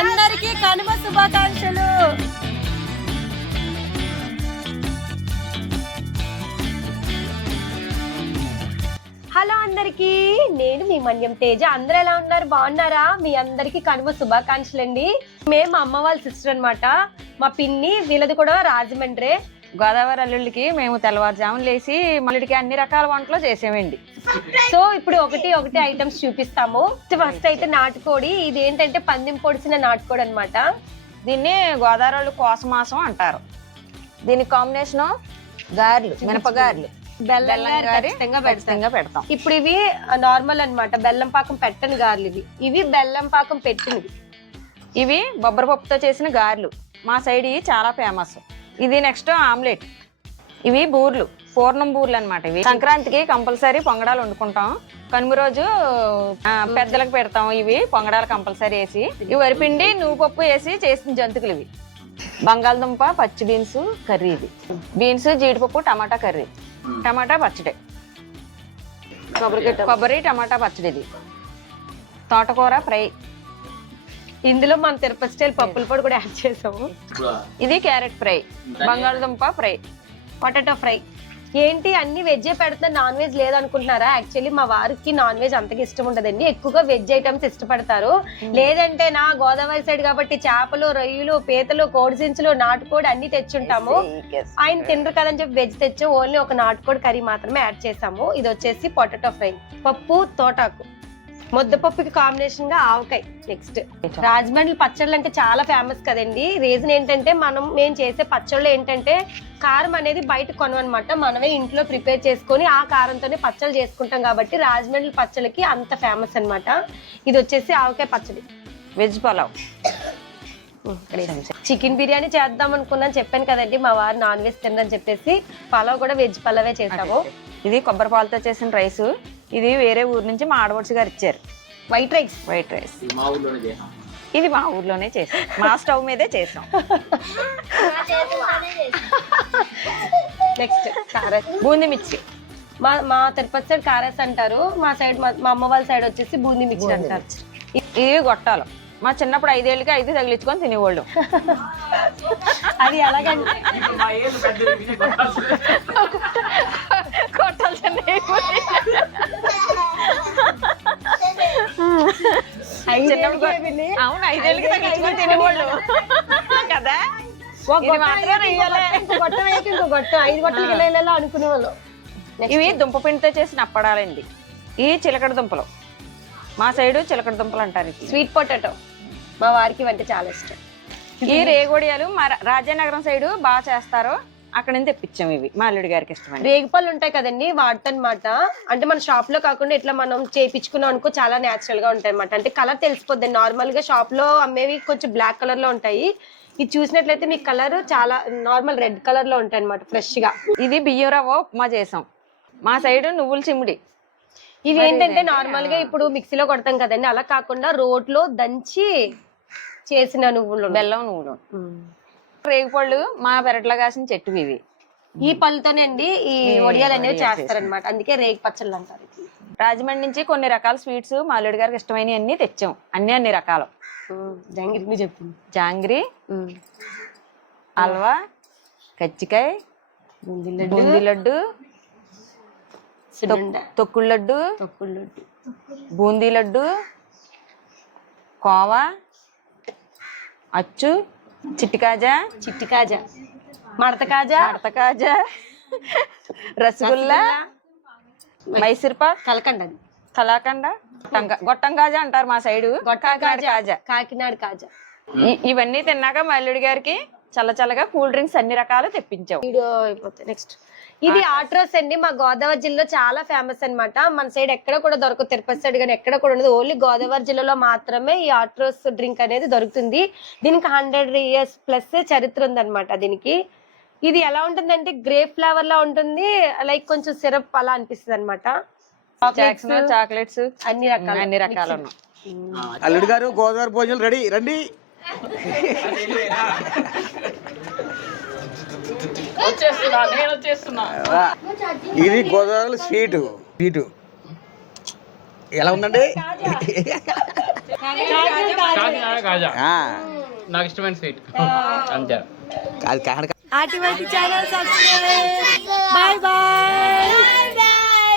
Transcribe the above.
అందరికీ కనుమ శుభాకాంక్షలు. హలో అందరికి, నేను మీ మన్యం తేజ. అందరూ ఎలా ఉన్నారు? బాగున్నారా? మీ అందరికి కనుమ శుభాకాంక్షలు అండి. మేము మా అమ్మ వాళ్ళ సిస్టర్ అన్నమాట. మా పిన్ని వీళ్ళది కూడా రాజమండ్రి. గోదావరి అల్లుళ్ళకి మేము తెల్లవారుజామున లేచి మళ్ళీకి అన్ని రకాల వంటలు చేసామండి. సో ఇప్పుడు ఒకటి ఐటమ్స్ చూపిస్తాము. ఫస్ట్ అయితే నాటుకోడి. ఇది ఏంటంటే పందెం పొడిచిన నాటుకోడి అన్నమాట. దీన్ని గోదావరి వాళ్ళు కోసమాసం అంటారు. దీని కాంబినేషన్ గారెలు, మినపగారెలు, బెల్లం ఖచ్చితంగా పెడతాం. ఇప్పుడు ఇవి నార్మల్ అన్నమాట, బెల్లం పాకం పెట్టని గారెలు. ఇవి బెల్లం పాకం పెట్టినవి. ఇవి బొబ్బరి పప్పుతో చేసిన గారెలు మా సైడ్ చాలా ఫేమస్. ఇది నెక్స్ట్ ఆమ్లెట్. ఇవి బూర్లు, పూర్ణం బూర్లు అనమాట. ఇవి సంక్రాంతికి కంపల్సరీ పొంగడాలు వండుకుంటాం. కనుమ రోజు పెద్దలకు పెడతాం. ఇవి పొంగడాలు కంపల్సరీ వేసి, ఇవి వరిపిండి నువ్వుపప్పు వేసి చేసిన జంతుకులు. ఇవి బంగాళదుంప పచ్చి బీన్స్ కర్రీ. ఇది బీన్స్ జీడిపప్పు టమాటా కర్రీ, టమాటా పచ్చడి, కొబ్బరి టమాటా పచ్చడి. ఇది తోటకూర ఫ్రై. ఇందులో మన తిరుపతి స్టైల్ పప్పుల పొడి కూడా యాడ్ చేసాము. ఇది క్యారెట్ ఫ్రై, బంగాళదుంప ఫ్రై, పొటాటో ఫ్రై. ఏంటి అన్ని వెజ్జే పెడుతున్నా, నాన్ వెజ్ లేదనుకుంటున్నారా? యాక్చువల్లీ మా వారికి నాన్ వెజ్ అంతగా ఇష్టం ఉండదండి. ఎక్కువగా వెజ్ ఐటమ్స్ ఇష్టపడతారు. లేదంటే నా గోదావరి సైడ్ కాబట్టి చేపలు, రొయ్యలు, పీతలు, కోడిసించులు, నాటుకోడి అన్ని తెచ్చుంటాము. ఆయన తినరు కదని చెప్పి వెజ్ తెచ్చి ఓన్లీ ఒక నాటుకోడి కర్రీ మాత్రమే యాడ్ చేసాము. ఇది వచ్చేసి పొటాటో ఫ్రై, పప్పు తోటాకు, ముద్దపప్పుకి కాంబినేషన్ గా ఆవకాయ. నెక్స్ట్ రాజమండ్రి పచ్చళ్ళు అంటే చాలా ఫేమస్ కదండి. రీజన్ ఏంటంటే మేము చేసే పచ్చళ్ళు ఏంటంటే కారం అనేది బయట కొనమన్నమాట. మనమే ఇంట్లో ప్రిపేర్ చేసుకొని ఆ కారంతోనే పచ్చళ్ళు చేసుకుంటాం కాబట్టి రాజమండ్రి పచ్చళ్ళకి అంత ఫేమస్ అన్నమాట. ఇది వచ్చేసి ఆవకాయ పచ్చడి. వెజ్ పలావ్. చికెన్ బిర్యానీ చేద్దాం అనుకున్నాను, చెప్పాను కదండి మా వారు నాన్ వెజ్ తినని చెప్పేసి పలావ్ కూడా వెజ్ పలావే చేసాము. ఇది కొబ్బరి పాలతో చేసిన రైస్. ఇది వేరే ఊరు నుంచి మా ఆడపడుచు గారు ఇచ్చారు. White rice. ఇది మా ఊర్లోనే చేసాం, మా స్టవ్ మీదే చేసాం. నెక్స్ట్ కారస్, బూందీ మిర్చి. మా తిరుపతి సైడ్ కారస్ అంటారు. మా సైడ్ మా అమ్మ వాళ్ళ సైడ్ వచ్చేసి బూందీ మిర్చి అంటారు. ఇవి గొట్టాలు. మా చిన్నప్పుడు 5 ఏళ్ళకి 5 తగిలించుకొని తినేవాళ్ళు. అది ఎలాగంటే గొట్టాలు అవును, 5 ఏళ్ళకి తగిలించుకొని తినేవాళ్ళు కదా. అనుకునేవాళ్ళు. ఇవి దుంపపిండితో చేసిన అప్పడాలండి. ఇవి చిలకడ దుంపలు. మా సైడు చిలకడ దుంపలు అంటారు. స్వీట్ పొటాటో మా వారికి వంట చాలా ఇష్టం. ఈ రేగోడియాలు మా రాజానగరం సైడు బాగా చేస్తారు. అక్కడ నుంచి తెప్పించాము. ఇవి మా అల్లుడి గారికి ఇష్టం. రేగిపళ్ళు ఉంటాయి కదండి, వాటితో అనమాట. అంటే మన షాప్ లో కాకుండా ఇట్లా మనం చేయించుకున్నాం అనుకో చాలా నేచురల్ గా ఉంటాయి అనమాట. అంటే కలర్ తెలిసిపోద్ది. నార్మల్ గా షాప్ లో అమ్మేవి కొంచెం బ్లాక్ కలర్ లో ఉంటాయి. ఇది చూసినట్లయితే మీకు కలర్ చాలా నార్మల్ రెడ్ కలర్ లో ఉంటాయి అనమాట, ఫ్రెష్ గా. ఇది బియ్యం రవ్వ ఉప్మా చేసాం. మా సైడ్ నువ్వుల చిమ్మిడి. ఇవి ఏంటంటే నార్మల్ గా ఇప్పుడు మిక్సీలో కొడతాం కదండి, అలా కాకుండా రోట్లో దంచి చేసిన నువ్వులు, బెల్లం నువ్వులు. రేగిపళ్ళు మా పెరట్లో కాసిన చెట్టు. ఇవి ఈ పళ్ళతోనే అండి ఈ వడియాలు అనేవి చేస్తారనమాట. అందుకే రేగి పచ్చళ్ళు అంటారు. రాజమండ్రి నుంచి కొన్ని రకాల స్వీట్స్ మా అల్లుడి గారికి ఇష్టమైన అన్ని తెచ్చాం. అన్ని రకాలు. జాంగ్రీ చెప్పింది. జాంగ్రీ, హల్వా, కజ్జికాయ, బూందీ లడ్డు, తొక్కుడు లడ్డు, బూందీ లడ్డు, కోవా, అచ్చు, చిట్టి కాజా, మడత కాజా, రసగుల్లా, మైసూర్పాక్, కలాకండ, గొట్టం కాజా అంటారు మా సైడు. కాకినాడ కాజా. ఇవన్నీ తిన్నాక మా అల్లుడి గారికి చల్లగా కూల్ డ్రింక్స్ అన్ని రకాలు తెప్పించాం. నెక్స్ట్ ఇది ఆట్రోస్ అండి. మా గోదావరి జిల్లాలో చాలా ఫేమస్ అన్నమాట. మన సైడ్ ఎక్కడ కూడా దొరకదు, తిరుపతి సైడ్ కానీ ఎక్కడ కూడా ఉండదు. ఓన్లీ గోదావరి జిల్లాలో మాత్రమే ఈ ఆట్రోస్ డ్రింక్ అనేది దొరుకుతుంది. దీనికి 100 years ప్లస్ చరిత్ర ఉందన్నమాట దీనికి. ఇది ఎలా ఉంటుందంటే గ్రేప్ ఫ్లేవర్ లా ఉంటుంది, లైక్ కొంచెం సిరప్ అలా అనిపిస్తుంది అనమాట. చాక్లెట్స్ అన్ని రకాలు. అల్లుడు గారు గోదావరి భోజనాలు రెడీ, రండి. ఇది గోదావరి స్వీటు. ఎలా ఉందండి? కాకినాడ కాజా ఆ, నాకు ఇష్టమైన స్వీట్ అంతే కాదు కాకినాడ ఆటివైపు ఛానల్ సబ్స్క్రైబ్